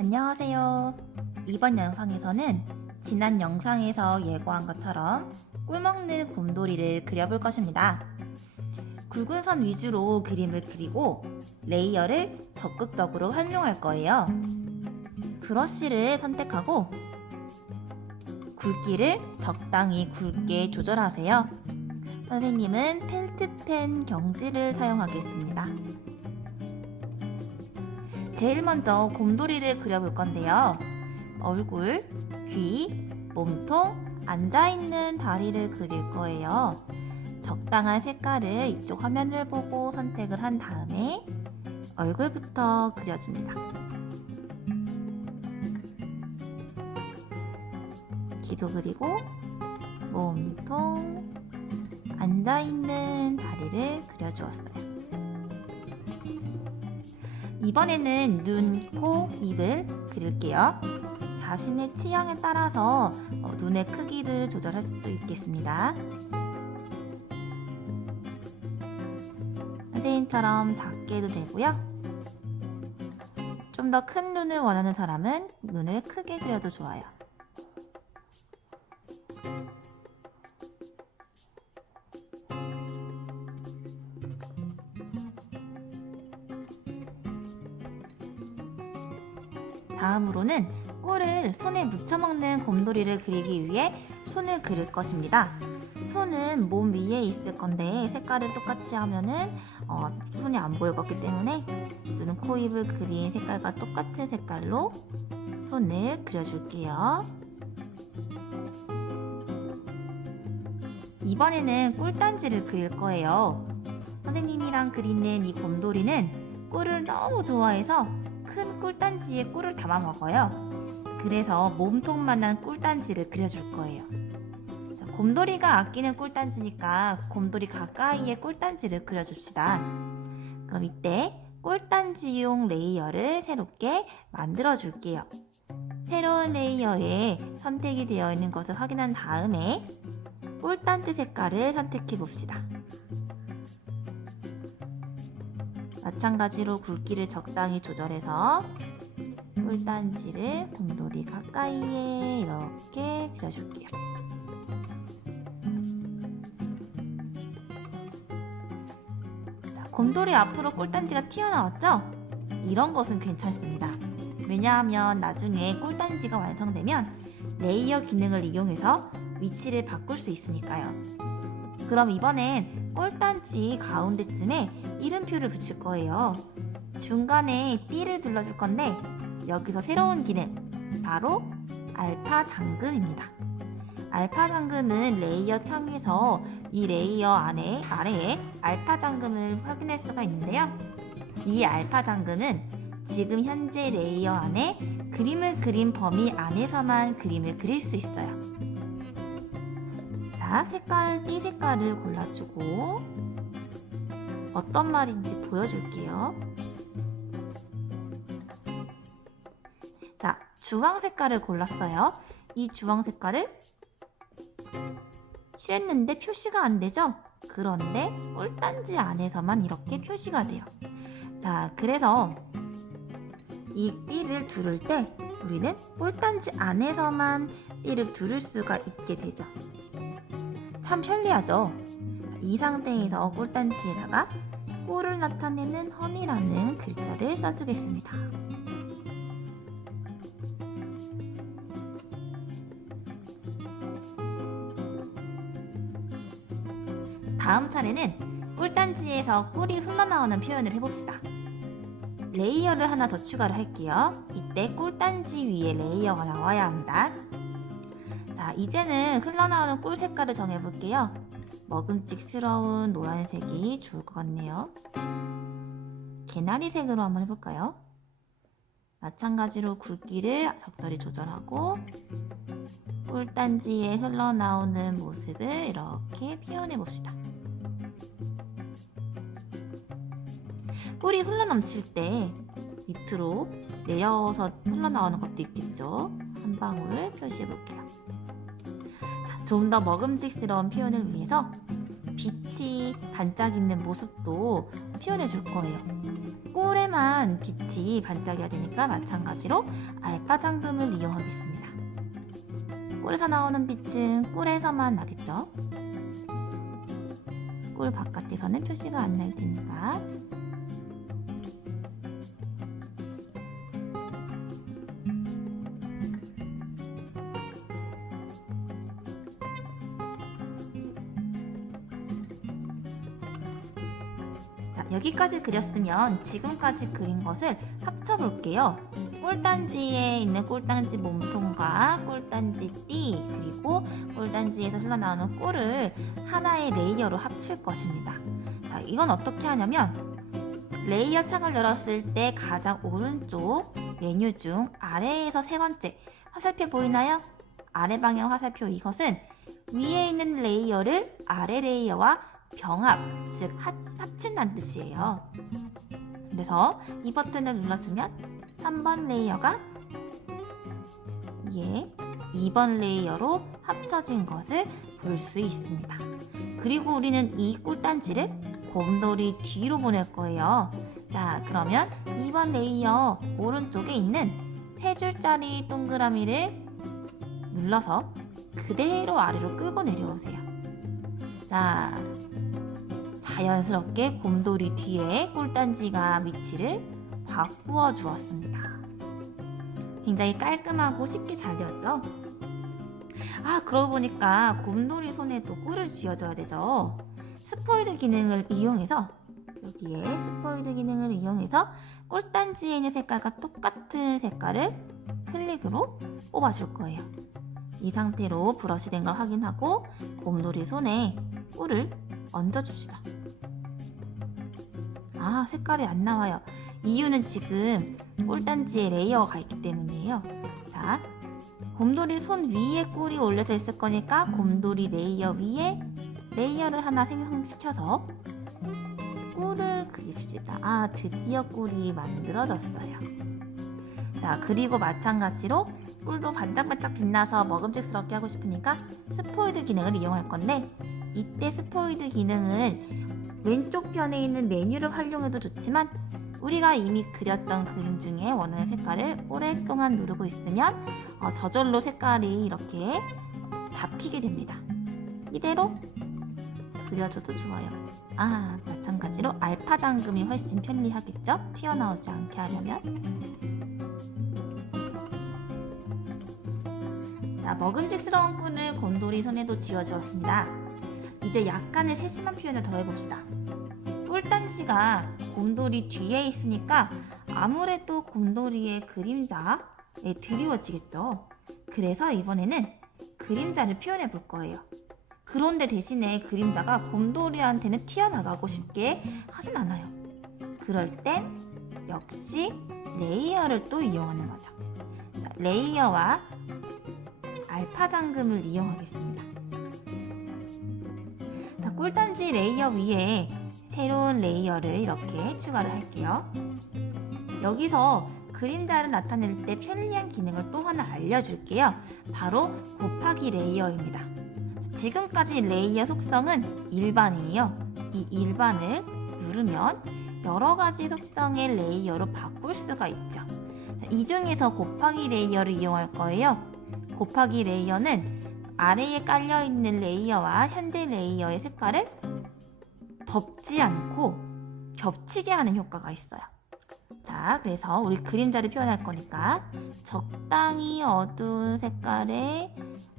안녕하세요. 이번 영상에서는 지난 영상에서 예고한 것처럼 꿀 먹는 곰돌이를 그려볼 것입니다. 굵은 선 위주로 그림을 그리고 레이어를 적극적으로 활용할 거예요. 브러쉬를 선택하고 굵기를 적당히 굵게 조절하세요. 선생님은 펠트펜 경지를 사용하겠습니다. 제일 먼저 곰돌이를 그려볼 건데요. 얼굴, 귀, 몸통, 앉아있는 다리를 그릴 거예요. 적당한 색깔을 이쪽 화면을 보고 선택을 한 다음에 얼굴부터 그려줍니다. 귀도 그리고 몸통, 앉아있는 다리를 그려주었어요. 이번에는 눈, 코, 입을 그릴게요. 자신의 취향에 따라서 눈의 크기를 조절할 수도 있겠습니다. 선생님처럼 작게 해도 되고요. 좀 더 큰 눈을 원하는 사람은 눈을 크게 그려도 좋아요. 다음으로는 꿀을 손에 묻혀먹는 곰돌이를 그리기 위해 손을 그릴 것입니다. 손은 몸 위에 있을 건데 색깔을 똑같이 하면은 손이 안 보일 거기 때문에 눈, 코, 입을 그린 색깔과 똑같은 색깔로 손을 그려줄게요. 이번에는 꿀단지를 그릴 거예요. 선생님이랑 그리는 이 곰돌이는 꿀을 너무 좋아해서 큰 꿀단지에 꿀을 담아 먹어요. 그래서 몸통만한 꿀단지를 그려줄 거예요. 곰돌이가 아끼는 꿀단지니까 곰돌이 가까이에 꿀단지를 그려줍시다. 그럼 이때 꿀단지용 레이어를 새롭게 만들어 줄게요. 새로운 레이어에 선택이 되어 있는 것을 확인한 다음에 꿀단지 색깔을 선택해 봅시다. 마찬가지로 굵기를 적당히 조절해서 꿀단지를 곰돌이 가까이에 이렇게 그려줄게요. 자, 곰돌이 앞으로 꿀단지가 튀어나왔죠? 이런 것은 괜찮습니다. 왜냐하면 나중에 꿀단지가 완성되면 레이어 기능을 이용해서 위치를 바꿀 수 있으니까요. 그럼 이번엔 꿀단지 가운데쯤에 이름표를 붙일 거예요. 중간에 띠를 둘러줄 건데 여기서 새로운 기능, 바로 알파 잠금입니다. 알파 잠금은 레이어 창에서 이 레이어 아래에 알파 잠금을 확인할 수가 있는데요. 이 알파 잠금은 지금 현재 레이어 안에 그림을 그린 범위 안에서만 그림을 그릴 수 있어요. 자, 띠 색깔을 골라주고 어떤 말인지 보여줄게요. 자, 주황 색깔을 골랐어요. 이 주황 색깔을 칠했는데 표시가 안 되죠? 그런데 꿀단지 안에서만 이렇게 표시가 돼요. 자, 그래서 이 띠를 두를 때 우리는 꿀단지 안에서만 띠를 두를 수가 있게 되죠. 참 편리하죠? 이 상태에서 꿀단지에다가 꿀을 나타내는 허니라는 글자를 써주겠습니다. 다음 차례는 꿀단지에서 꿀이 흘러나오는 표현을 해봅시다. 레이어를 하나 더 추가를 할게요. 이때 꿀단지 위에 레이어가 나와야 합니다. 자, 이제는 흘러나오는 꿀 색깔을 정해볼게요. 먹음직스러운 노란색이 좋을 것 같네요. 개나리색으로 한번 해볼까요? 마찬가지로 굵기를 적절히 조절하고 꿀단지에 흘러나오는 모습을 이렇게 표현해봅시다. 꿀이 흘러넘칠 때 밑으로 내려서 흘러나오는 것도 있겠죠. 한 방울 표시해볼게요. 좀 더 먹음직스러운 표현을 위해서 빛이 반짝이는 모습도 표현해 줄 거예요. 꿀에만 빛이 반짝여야 되니까 마찬가지로 알파 잠금을 이용하겠습니다. 꿀에서 나오는 빛은 꿀에서만 나겠죠. 꿀 바깥에서는 표시가 안 날 테니까. 자, 여기까지 그렸으면 지금까지 그린 것을 합쳐볼게요. 꿀단지에 있는 꿀단지 몸통과 꿀단지 띠, 그리고 꿀단지에서 흘러나오는 꿀을 하나의 레이어로 합칠 것입니다. 자, 이건 어떻게 하냐면 레이어 창을 열었을 때 가장 오른쪽 메뉴 중 아래에서 세 번째 화살표 보이나요? 아래 방향 화살표, 이것은 위에 있는 레이어를 아래 레이어와 병합, 즉 합친다는 뜻이에요. 그래서 이 버튼을 눌러주면 3번 레이어가 2번 레이어로 합쳐진 것을 볼 수 있습니다. 그리고 우리는 이 꿀단지를 곰돌이 뒤로 보낼 거예요. 자, 그러면 2번 레이어 오른쪽에 있는 3줄짜리 동그라미를 눌러서 그대로 아래로 끌고 내려오세요. 자, 자연스럽게 곰돌이 뒤에 꿀단지가 위치를 바꾸어 주었습니다. 굉장히 깔끔하고 쉽게 잘 되었죠? 아, 그러고 보니까 곰돌이 손에도 꿀을 쥐어줘야 되죠. 스포이드 기능을 이용해서, 여기에 스포이드 기능을 이용해서 꿀단지에 있는 색깔과 똑같은 색깔을 클릭으로 뽑아줄 거예요. 이 상태로 브러시 된 걸 확인하고 곰돌이 손에 꿀을 얹어줍시다. 아, 색깔이 안 나와요. 이유는 지금 꿀단지에 레이어가 있기 때문이에요. 자, 곰돌이 손 위에 꿀이 올려져 있을 거니까 곰돌이 레이어 위에 레이어를 하나 생성시켜서 꿀을 그립시다. 아, 드디어 꿀이 만들어졌어요. 자, 그리고 마찬가지로 꿀도 반짝반짝 빛나서 먹음직스럽게 하고 싶으니까 스포이드 기능을 이용할 건데, 이때 스포이드 기능은 왼쪽 편에 있는 메뉴를 활용해도 좋지만 우리가 이미 그렸던 그림 중에 원하는 색깔을 오랫동안 누르고 있으면 저절로 색깔이 이렇게 잡히게 됩니다. 이대로 그려줘도 좋아요. 아, 마찬가지로 알파 잠금이 훨씬 편리하겠죠? 튀어나오지 않게 하려면. 자, 먹음직스러운 꿀을 곰돌이 손에도 쥐어주었습니다. 이제 약간의 세심한 표현을 더 해봅시다. 꿀단지가 곰돌이 뒤에 있으니까 아무래도 곰돌이의 그림자에 드리워지겠죠. 그래서 이번에는 그림자를 표현해 볼 거예요. 그런데 대신에 그림자가 곰돌이한테는 튀어나가고 싶게 하진 않아요. 그럴 땐 역시 레이어를 또 이용하는 거죠. 자, 레이어와 알파 잠금을 이용하겠습니다. 자, 꿀단지 레이어 위에 새로운 레이어를 이렇게 추가를 할게요. 여기서 그림자를 나타낼 때 편리한 기능을 또 하나 알려줄게요. 바로 곱하기 레이어입니다. 지금까지 레이어 속성은 일반이에요. 이 일반을 누르면 여러 가지 속성의 레이어로 바꿀 수가 있죠. 이 중에서 곱하기 레이어를 이용할 거예요. 곱하기 레이어는 아래에 깔려있는 레이어와 현재 레이어의 색깔을 덮지 않고 겹치게 하는 효과가 있어요. 자, 그래서 우리 그림자를 표현할 거니까 적당히 어두운 색깔의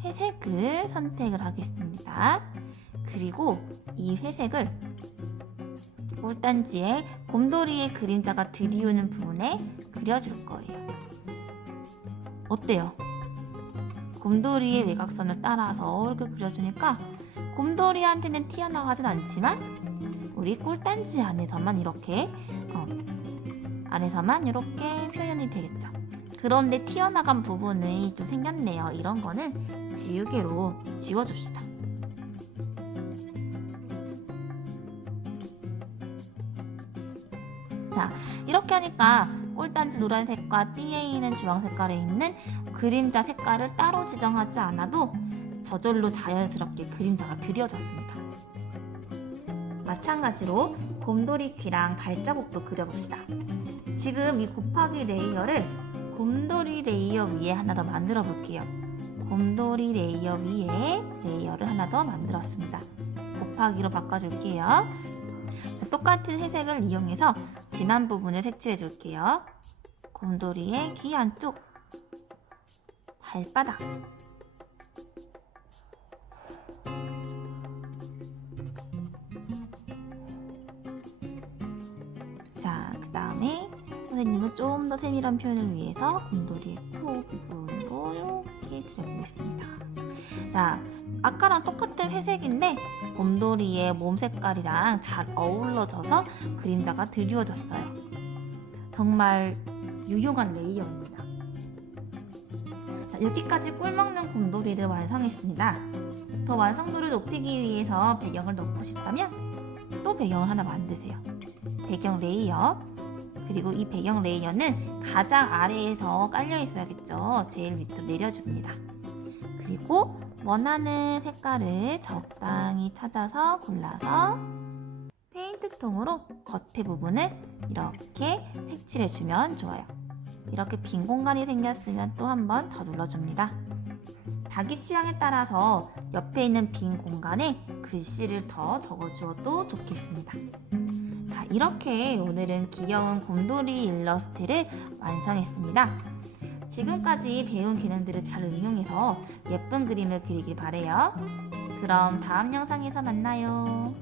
회색을 선택을 하겠습니다. 그리고 이 회색을 꿀단지에 곰돌이의 그림자가 드리우는 부분에 그려줄 거예요. 어때요? 곰돌이의 외곽선을 따라서 이렇게 그려주니까 곰돌이한테는 튀어나가진 않지만 우리 꿀단지 안에서만 이렇게 표현이 되겠죠. 그런데 튀어나간 부분이 좀 생겼네요. 이런 거는 지우개로 지워줍시다. 자, 이렇게 하니까 꿀단지 노란색과 띠에 있는 주황색깔에 있는 그림자 색깔을 따로 지정하지 않아도 저절로 자연스럽게 그림자가 드려졌습니다. 마찬가지로 곰돌이 귀랑 발자국도 그려봅시다. 지금 이 곱하기 레이어를 곰돌이 레이어 위에 하나 더 만들어 볼게요. 곰돌이 레이어 위에 레이어를 하나 더 만들었습니다. 곱하기로 바꿔줄게요. 자, 똑같은 회색을 이용해서 진한 부분을 색칠해 줄게요. 곰돌이의 귀 안쪽, 발바닥, 자, 그 다음에 선생님은 좀 더 세밀한 표현을 위해서 곰돌이의 코 부분도 이렇게 그려보겠습니다. 자, 아까랑 똑같은 회색인데 곰돌이의 몸 색깔이랑 잘 어우러져서 그림자가 드리워졌어요. 정말 유용한 레이어입니다. 자, 여기까지 꿀 먹는 곰돌이를 완성했습니다. 더 완성도를 높이기 위해서 배경을 넣고 싶다면 또 배경을 하나 만드세요. 배경 레이어, 그리고 이 배경 레이어는 가장 아래에서 깔려 있어야겠죠. 제일 밑으로 내려줍니다. 그리고 원하는 색깔을 적당히 찾아서 골라서 페인트통으로 겉에 부분을 이렇게 색칠해주면 좋아요. 이렇게 빈 공간이 생겼으면 또 한 번 더 눌러줍니다. 자기 취향에 따라서 옆에 있는 빈 공간에 글씨를 더 적어주어도 좋겠습니다. 자, 이렇게 오늘은 귀여운 곰돌이 일러스트를 완성했습니다. 지금까지 배운 기능들을 잘 응용해서 예쁜 그림을 그리길 바래요. 그럼 다음 영상에서 만나요.